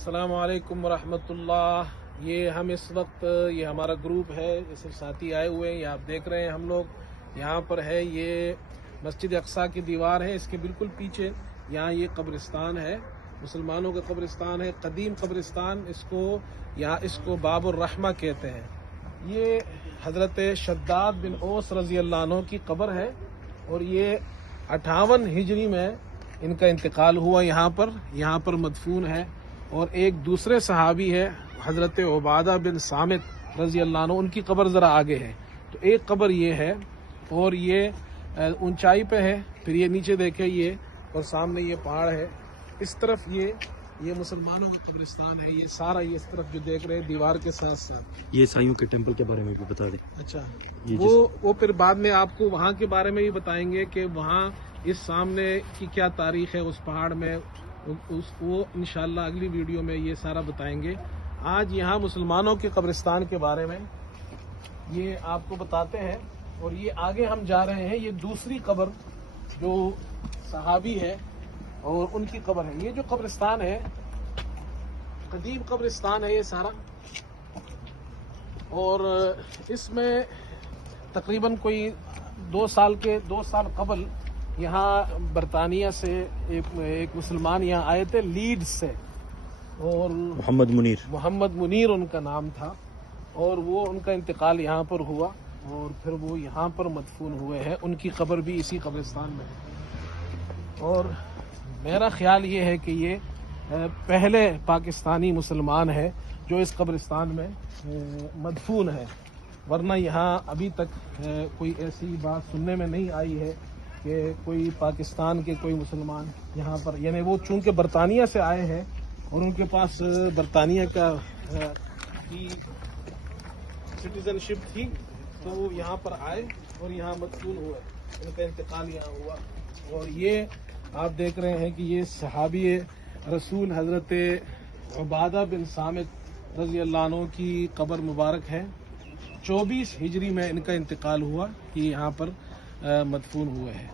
अस्सलाम वालेकुम वरहमतुल्लाह। ये हम इस वक्त ये हमारा ग्रुप है, इसमें साथी आए हुए हैं। ये आप देख रहे हैं, हम लोग यहाँ पर है। ये मस्जिद अक्सा की दीवार है, इसके बिल्कुल पीछे यहाँ ये कब्रिस्तान है, मुसलमानों का कब्रिस्तान है, कदीम कब्रिस्तान इसको, यहाँ इसको बाबुर रहमा कहते हैं। ये हज़रत शद्दाद बिन ओस रज़ी अल्लाह अन्हु की कब्र है और ये 58 हिजरी में इनका इंतकाल हुआ। यहाँ पर मदफून है। और एक दूसरे सहाबी है हज़रत उबादा बिन सामित रज़ी अल्लाह अन्हु, उनकी कब्र ज़रा आगे है। तो एक कब्र ये है और ये ऊंचाई पे है। फिर ये नीचे देखे ये, और सामने ये पहाड़ है। इस तरफ ये मुसलमानों का कब्रिस्तान है। ये सारा ये इस तरफ जो देख रहे हैं दीवार के साथ साथ। ये ईसाइयों के टेंपल के बारे में भी बता दें। अच्छा, वो फिर बाद में आपको वहाँ के बारे में भी बताएंगे कि वहाँ इस सामने की क्या तारीख है, उस पहाड़ में वो इंशाल्लाह अगली वीडियो में ये सारा बताएंगे। आज यहाँ मुसलमानों के कब्रिस्तान के बारे में ये आपको बताते हैं। और ये आगे हम जा रहे हैं, ये दूसरी कब्र जो सहाबी है और उनकी कब्र है। ये जो कब्रिस्तान है कदीम कब्रिस्तान है ये सारा, और इसमें तकरीबन कोई 2 साल कबल यहाँ बरतानिया से एक मुसलमान यहाँ आए थे, लीड्स से, और मोहम्मद मुनीर उनका नाम था। और वो उनका इंतकाल यहाँ पर हुआ और फिर वो यहाँ पर मदफून हुए हैं। उनकी कब्र भी इसी कब्रिस्तान में है। और मेरा ख्याल ये है कि ये पहले पाकिस्तानी मुसलमान है जो इस कब्रिस्तान में मदफून है, वरना यहाँ अभी तक कोई ऐसी बात सुनने में नहीं आई है कि कोई पाकिस्तान के कोई मुसलमान यहाँ पर, यानी वो चूंकि बरतानिया से आए हैं और उनके पास बरतानिया का की सिटीजनशिप थी, तो वो यहाँ पर आए और यहाँ मदफून हुए, उनका इंतकाल यहाँ हुआ। और ये आप देख रहे हैं कि ये सहाबी रसूल हज़रत उबादा बिन सामित रज़ी अल्लाह अन्हु की कब्र मुबारक है। 24 हिजरी में इनका इंतकाल हुआ कि यहाँ पर मदफून हुए हैं।